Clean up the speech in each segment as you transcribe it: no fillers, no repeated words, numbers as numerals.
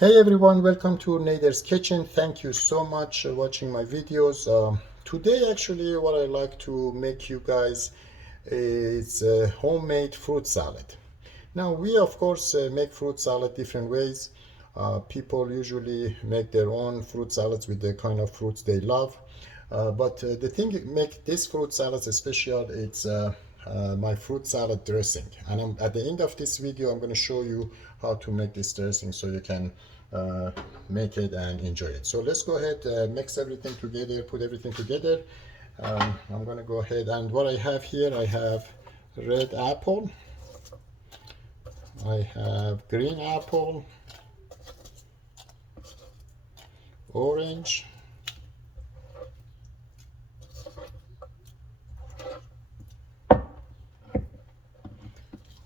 Hey everyone, welcome to Nader's Kitchen. Thank you so much for watching my videos. Today actually what I like to make you guys is a homemade fruit salad. Now we of course make fruit salad different ways. People usually make their own fruit salads with the kind of fruits they love. But the thing that make this fruit salad special, it's my fruit salad dressing. And at the end of this video, I'm going to show you how to make this dressing so you can uh, make it and enjoy it. So let's go ahead, mix everything together, put everything together. I'm going to go ahead, and what I have here, I have red apple, I have green apple, orange,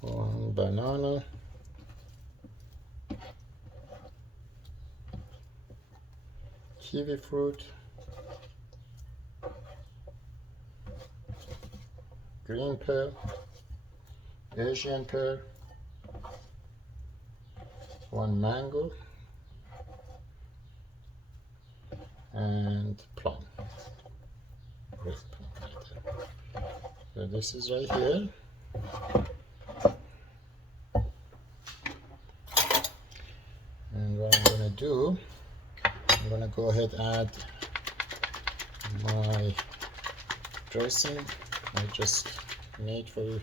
one banana, kiwi fruit, green pear, Asian pear, one mango, and plum. Red plum. So this is right here. And what I'm gonna do, I'm gonna go ahead and add my dressing I just made for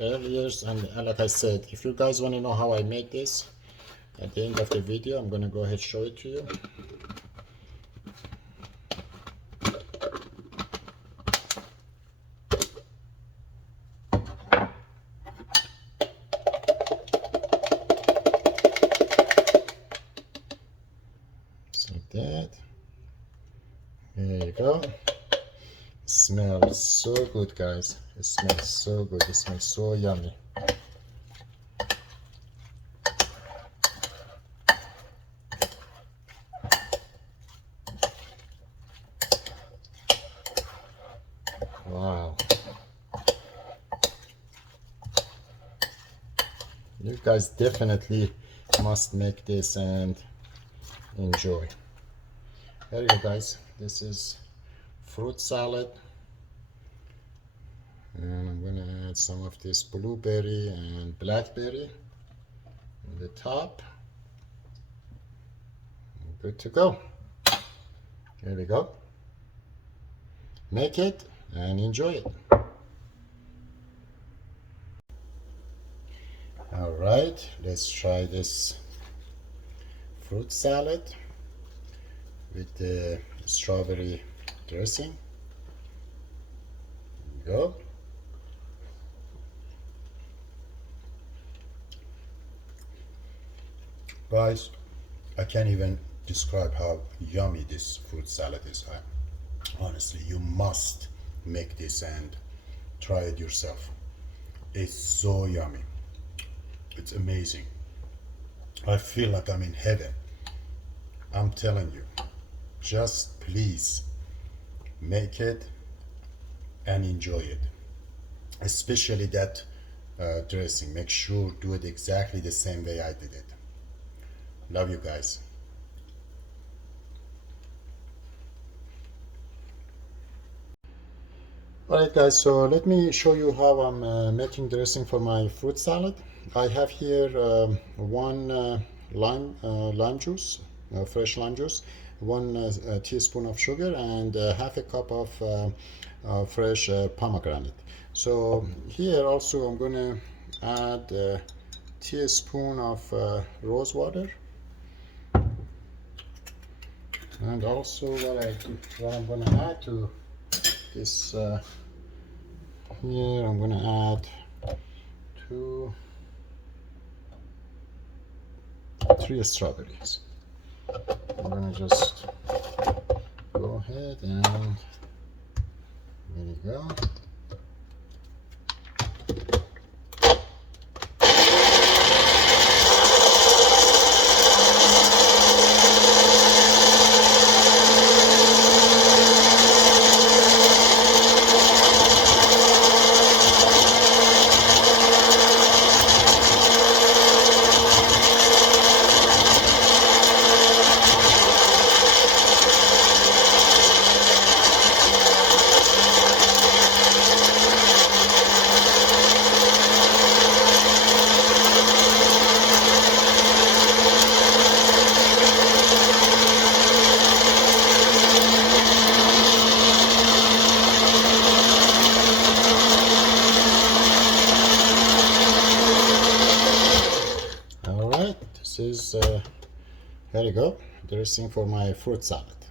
earlier. And like I said, if you guys want to know how I make this, at the end of the video I'm gonna go ahead and show it to you. Just like that. There you go. It smells so good, guys. It smells so good. It smells so yummy. Wow. You guys definitely must make this and enjoy. There you go, guys. This is fruit salad. And I'm gonna add some of this blueberry and blackberry on the top. Good to go. There we go. Make it and enjoy it. All right, let's try this fruit salad with the strawberry dressing. There we go. Guys, I can't even describe how yummy this fruit salad is. Honestly, you must make this and try it yourself. It's so yummy. It's amazing. I feel like I'm in heaven. I'm telling you. Just please make it and enjoy it. Especially that dressing. Make sure do it exactly the same way I did it. Love you guys. Alright guys, so let me show you how I'm making dressing for my fruit salad. I have here one lime juice, fresh lime juice, one teaspoon of sugar, and half a cup of fresh pomegranate. So here also I'm going to add a teaspoon of rose water. And also what I'm going to add to this here, I'm going to add 3 strawberries. I'm going to just go ahead and there you go. This is here you go, dressing for my fruit salad.